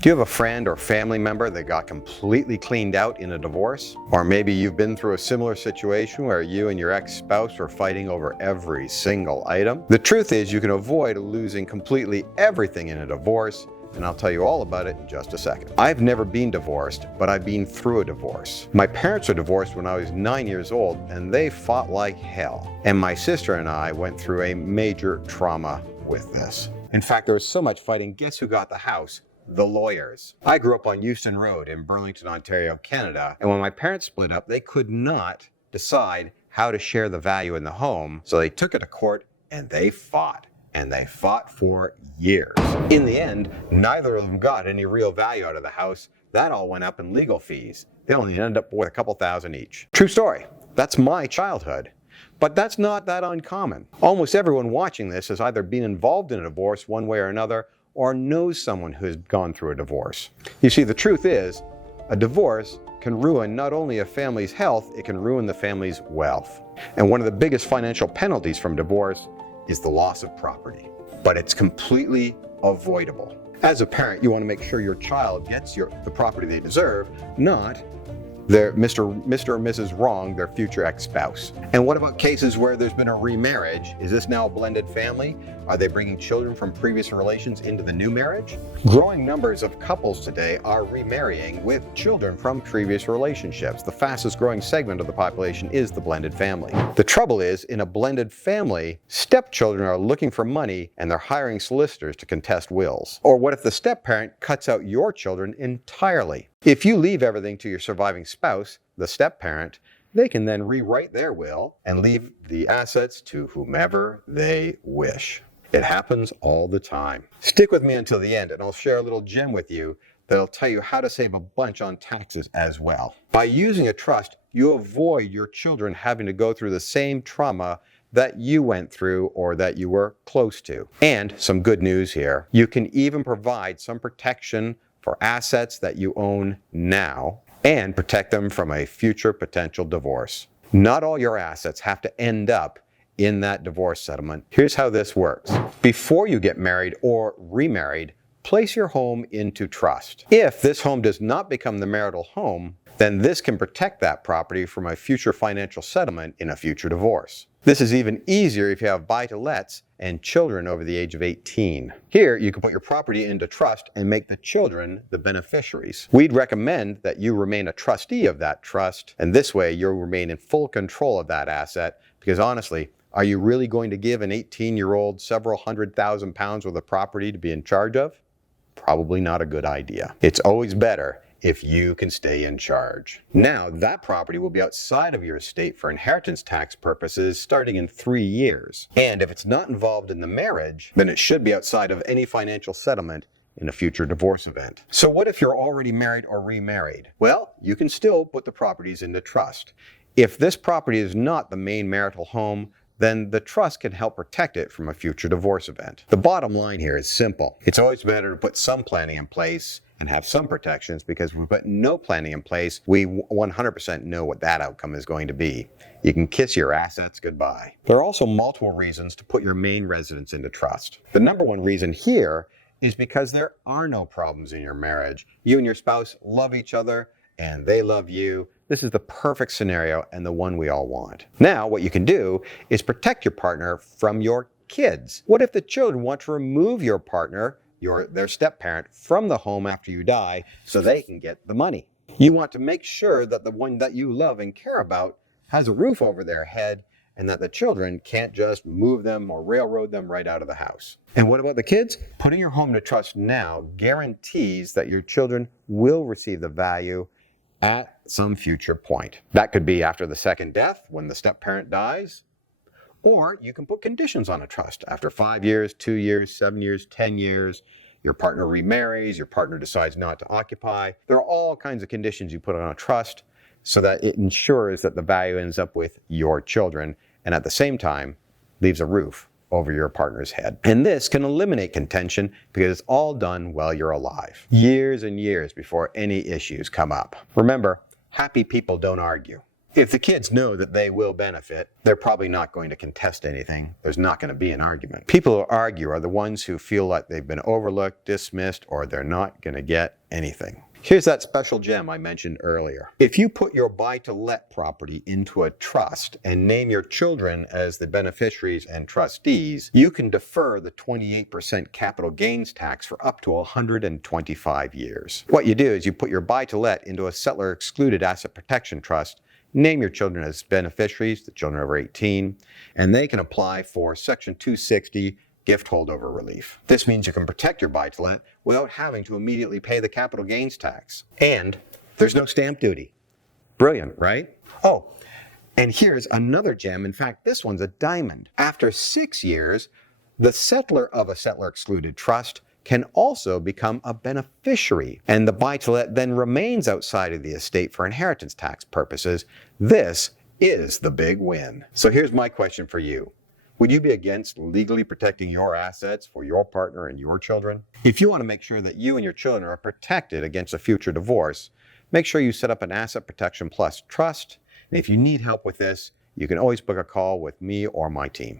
Do you have a friend or family member that got completely cleaned out in a divorce? Or maybe you've been through a similar situation where you and your ex-spouse were fighting over every single item? The truth is you can avoid losing completely everything in a divorce, and I'll tell you all about it in just a second. I've never been divorced, but I've been through a divorce. My parents were divorced when I was 9 years old, and they fought like hell. And my sister and I went through a major trauma with this. In fact, there was so much fighting, guess who got the house? The lawyers. I grew up on Euston Road in Burlington, Ontario, Canada, and when my parents split up, they could not decide how to share the value in the home, so they took it to court and they fought. And they fought for years. In the end, neither of them got any real value out of the house. That all went up in legal fees. They only ended up with a couple thousand each. True story. That's my childhood. But that's not that uncommon. Almost everyone watching this has either been involved in a divorce one way or another, or knows someone who has gone through a divorce. You see, the truth is, a divorce can ruin not only a family's health, it can ruin the family's wealth. And one of the biggest financial penalties from divorce is the loss of property. But it's completely avoidable. As a parent, you want to make sure your child gets the property they deserve, not their Mr. or Mrs. Wrong, their future ex-spouse. And what about cases where there's been a remarriage? Is this now a blended family? Are they bringing children from previous relations into the new marriage? Growing numbers of couples today are remarrying with children from previous relationships. The fastest growing segment of the population is the blended family. The trouble is, in a blended family, stepchildren are looking for money and they're hiring solicitors to contest wills. Or what if the step-parent cuts out your children entirely? If you leave everything to your surviving spouse, the step-parent, they can then rewrite their will and leave the assets to whomever they wish. It happens all the time. Stick with me until the end and I'll share a little gem with you that'll tell you how to save a bunch on taxes as well. By using a trust, you avoid your children having to go through the same trauma that you went through or that you were close to. And some good news here, you can even provide some protection for assets that you own now and protect them from a future potential divorce. Not all your assets have to end up in that divorce settlement. Here's how this works. Before you get married or remarried, place your home into trust. If this home does not become the marital home, then this can protect that property from a future financial settlement in a future divorce. This is even easier if you have buy-to-lets and children over the age of 18. Here, you can put your property into trust and make the children the beneficiaries. We'd recommend that you remain a trustee of that trust, and this way you'll remain in full control of that asset, because honestly, are you really going to give an 18-year-old several £100,000 worth of property to be in charge of? Probably not a good idea. It's always better if you can stay in charge. Now, that property will be outside of your estate for inheritance tax purposes starting in 3 years. And if it's not involved in the marriage, then it should be outside of any financial settlement in a future divorce event. So what if you're already married or remarried? Well, you can still put the properties into trust. If this property is not the main marital home, then the trust can help protect it from a future divorce event. The bottom line here is simple. It's always better to put some planning in place and have some protections, because if we put no planning in place, we 100% know what that outcome is going to be. You can kiss your assets goodbye. There are also multiple reasons to put your main residence into trust. The number one reason here is because there are no problems in your marriage. You and your spouse love each other and they love you. This is the perfect scenario and the one we all want. Now, what you can do is protect your partner from your kids. What if the children want to remove your partner, their step-parent, from the home after you die so they can get the money? You want to make sure that the one that you love and care about has a roof over their head and that the children can't just move them or railroad them right out of the house. And what about the kids? Putting your home to trust now guarantees that your children will receive the value at some future point. That could be after the second death, when the step-parent dies, or you can put conditions on a trust. After 5 years, 2 years, 7 years, 10 years, your partner remarries, your partner decides not to occupy. There are all kinds of conditions you put on a trust so that it ensures that the value ends up with your children and at the same time leaves a roof over your partner's head. And this can eliminate contention because it's all done while you're alive, years and years before any issues come up. Remember, happy people don't argue. If the kids know that they will benefit, they're probably not going to contest anything. There's not going to be an argument. People who argue are the ones who feel like they've been overlooked, dismissed, or they're not going to get anything. Here's that special gem I mentioned earlier. If you put your buy-to-let property into a trust and name your children as the beneficiaries and trustees, you can defer the 28% capital gains tax for up to 125 years. What you do is you put your buy-to-let into a settler-excluded asset protection trust, name your children as beneficiaries, the children over 18, and they can apply for Section 260 gift holdover relief. This means you can protect your buy-to-let without having to immediately pay the capital gains tax. And there's no stamp duty. Brilliant, right? Oh, and here's another gem. In fact, this one's a diamond. After 6 years, the settler of a settler-excluded trust can also become a beneficiary, and the buy-to-let then remains outside of the estate for inheritance tax purposes. This is the big win. So here's my question for you. Would you be against legally protecting your assets for your partner and your children? If you want to make sure that you and your children are protected against a future divorce, make sure you set up an Asset Protection Plus trust. And if you need help with this, you can always book a call with me or my team.